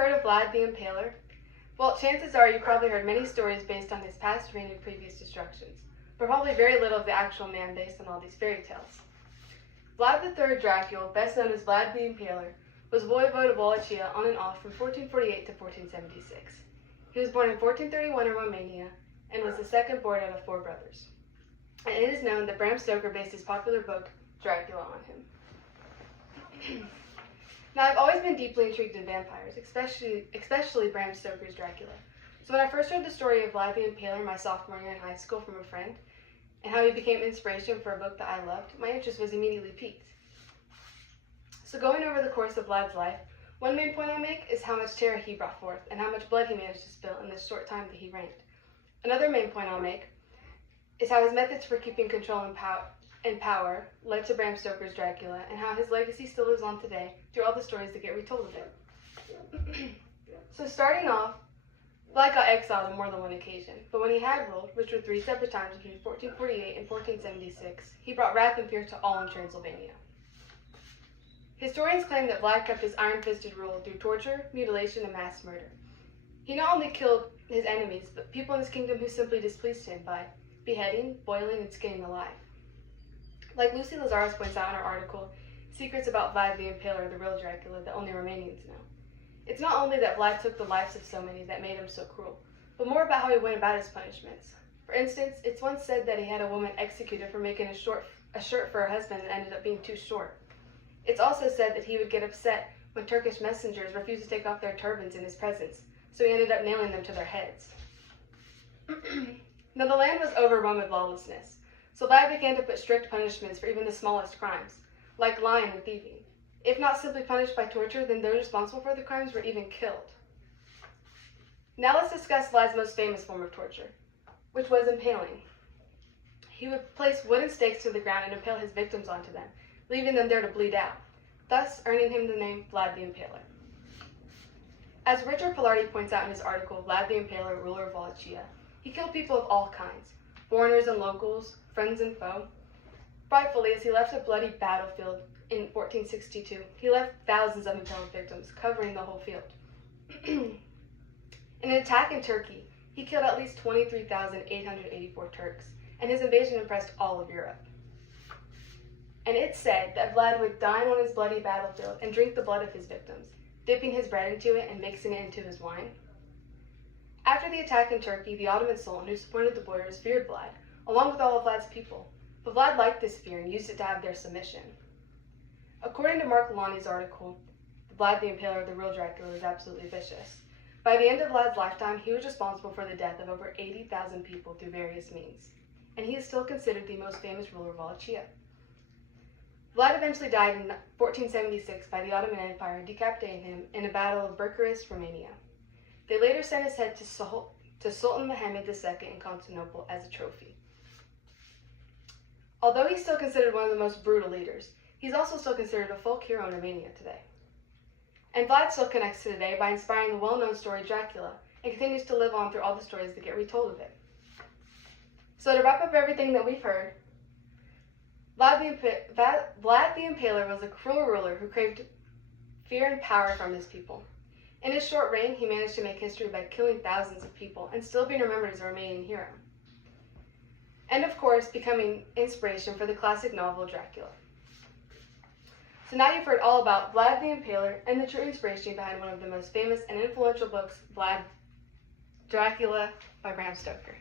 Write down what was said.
heard of Vlad the Impaler? Well, chances are you've probably heard many stories based on his past reign and previous destructions, but probably very little of the actual man based on all these fairy tales. Vlad III Dracul, best known as Vlad the Impaler, was voivode of Wallachia on and off from 1448 to 1476. He was born in 1431 in Romania and was the second born out of 4 brothers. And it is known that Bram Stoker based his popular book, Dracula, on him. Now, I've always been deeply intrigued in vampires, especially Bram Stoker's Dracula. So when I first heard the story of Vlad the Impaler my sophomore year in high school from a friend, and how he became inspiration for a book that I loved, my interest was immediately piqued. So going over the course of Vlad's life, one main point I'll make is how much terror he brought forth, and how much blood he managed to spill in the short time that he reigned. Another main point I'll make is how his methods for keeping control and power led to Bram Stoker's Dracula, and how his legacy still lives on today through all the stories that get retold of it. So starting off, Vlad got exiled on more than one occasion, but when he had ruled, which were 3 separate times between 1448 and 1476, he brought wrath and fear to all in Transylvania. Historians claim that Vlad kept his iron-fisted rule through torture, mutilation, and mass murder. He not only killed his enemies, but people in his kingdom who simply displeased him by beheading, boiling, and skinning alive. Like Lucy Lazarus points out in her article, Secrets About Vlad the Impaler, the Real Dracula That Only Romanians Know, it's not only that Vlad took the lives of so many that made him so cruel, but more about how he went about his punishments. For instance, it's once said that he had a woman executed for making a shirt for her husband that ended up being too short. It's also said that he would get upset when Turkish messengers refused to take off their turbans in his presence, so he ended up nailing them to their heads. Now the land was overrun with lawlessness, so Vlad began to put strict punishments for even the smallest crimes, like lying and thieving. If not simply punished by torture, then those responsible for the crimes were even killed. Now let's discuss Vlad's most famous form of torture, which was impaling. He would place wooden stakes to the ground and impale his victims onto them, leaving them there to bleed out, thus earning him the name Vlad the Impaler. As Richard Pilardi points out in his article, Vlad the Impaler, Ruler of Wallachia, he killed people of all kinds, foreigners and locals, friends and foe. Rightfully, as he left a bloody battlefield in 1462, he left thousands of impaled victims, covering the whole field. In an attack in Turkey, he killed at least 23,884 Turks, and his invasion impressed all of Europe. And it's said that Vlad would dine on his bloody battlefield and drink the blood of his victims, dipping his bread into it and mixing it into his wine. After the attack in Turkey, the Ottoman Sultan who supported the borders feared Vlad, along with all of Vlad's people, but Vlad liked this fear and used it to have their submission. According to Mark Lani's article, Vlad the Impaler, the Real Dracula, was absolutely vicious. By the end of Vlad's lifetime, he was responsible for the death of over 80,000 people through various means, and he is still considered the most famous ruler of Wallachia. Vlad eventually died in 1476 by the Ottoman Empire, decapitating him in a battle of Bucharest, Romania. They later sent his head to Sultan Mehmed II in Constantinople as a trophy. Although he's still considered one of the most brutal leaders, he's also still considered a folk hero in Romania today. And Vlad still connects to today by inspiring the well-known story Dracula, and continues to live on through all the stories that get retold of it. So to wrap up everything that we've heard, Vlad the Impaler was a cruel ruler who craved fear and power from his people. In his short reign, he managed to make history by killing thousands of people and still being remembered as a Romanian hero. And of course, becoming inspiration for the classic novel Dracula. So now you've heard all about Vlad the Impaler and the true inspiration behind one of the most famous and influential books, Dracula by Bram Stoker.